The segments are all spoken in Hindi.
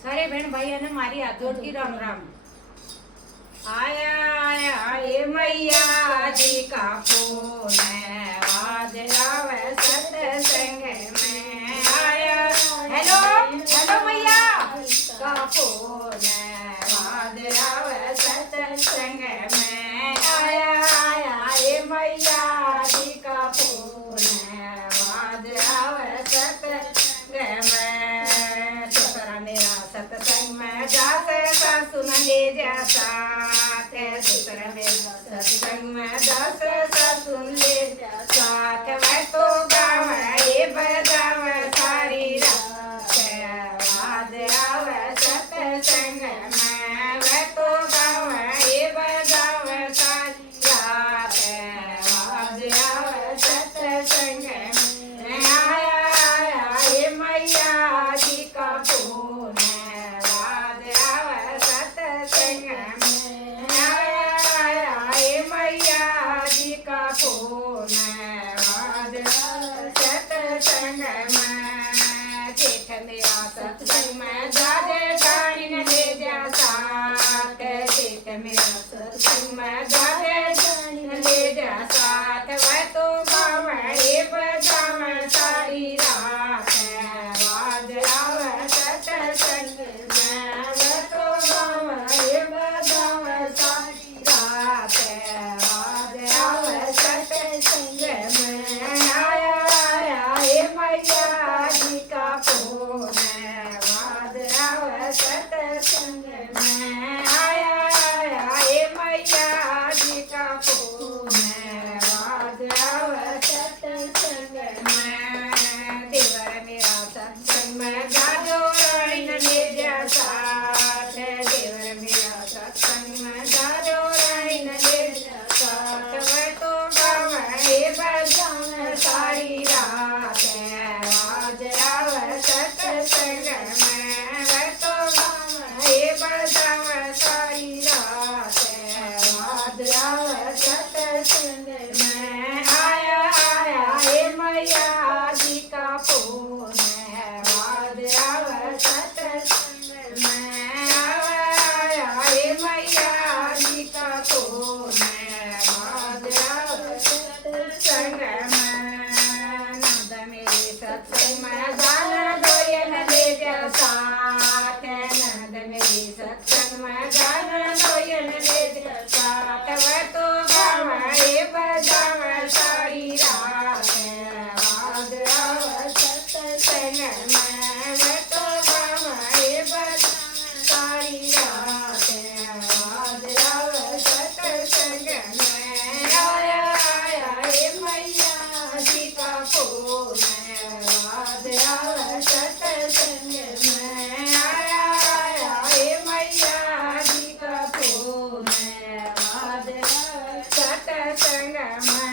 सारे बहन भाई ने मारी हाथ जोड़ की राम राम। आया आया ये मैया जी का फोन आज आवे सत्संग में आया। हेलो हेलो मैया का फोन आज आवे सत्संग में आया आया ये मैया जी का फोन आज आवे सत्संग में। ससुरा मेरा सत्संग में जाते सासु न ले जा साथ ससुरा मेरा सत्संग में जाते सासु न ले जा साथ मैं तो गाँव ये बजाव सारी रात आज आवे सत्संग में मैं तो गाँव ये बजाव सारी रात आज आवे सत्संग में आया आया ये मैया जी का फोन आज आवे सत्संग में आया आया ये मैया जी का फोन आज आवे सत्संग में। जेठ मेरा सत्संग में जाजे गाड़ी न ले जा साथ जेठ मेरा सत्संग में जाजे गाड़ी न ले जा साथ वह तो गाँव ये बजाव सारी रात आज आवे सत्संग में वह तो गाँव ये बजाव सारी रात आज आवे सत्संग में आया आया ये मैया जी का फोन आज आवे सत्संग में आया आया ये मैया जी का फोन आज आवे सत्संग में। देवर मेरा सत्संग में जाजो रानी न ले जा साथ देवर मेरा सत्संग में जाजो रानी न ले जा साथ वह तो गाँव ये बजाव सारी रात आज आवे सत्संग में वह तो गाँव ये बजाव सारी रात आज आवे सत्संग में आया आया ये मैया जी का फोन आज आवे सत्संग में आया आया ये मैया जी का फोन आज आवे सत्संग में। नंद मेरे सत्संग में गाना दोयन ले जा साथ नंद मेरे सत्संग में गाना दोयन ले जा साथ वह तो गाँव ये बजाव सारी रात आज आवे सत्संग में वह तो गाँव ये बजाव सारी रात आज आवे सत्संग में आया आया ये मैया जी का फोन आज आवे सत्संग में आया आया ये मैया जी का फोन आज आवे सत्संग में।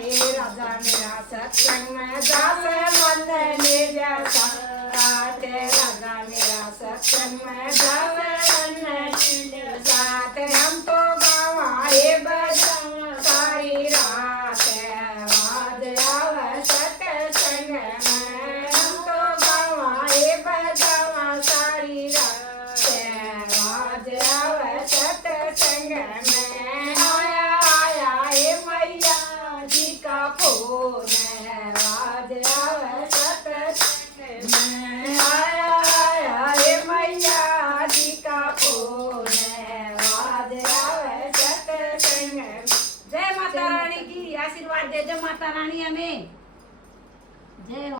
ये राजा मेरा सत्संग में दास मन ले जा साथ राजा मेरा सत्संग में दास मन ले जा साथ हम तो गाँव ये बजाव सारी रात आज आवे सत्संग में हम तो गाँव ये बजाव सारी रात आज आवे सत्संग में आया आया ये मैया जी का फोन आज आवे सत्संग में आया आया ये मैया जी का फोन आज आवे सत्संग में। जय माता रानी की आशीर्वाद दे दे माता रानी हमें। जय हो।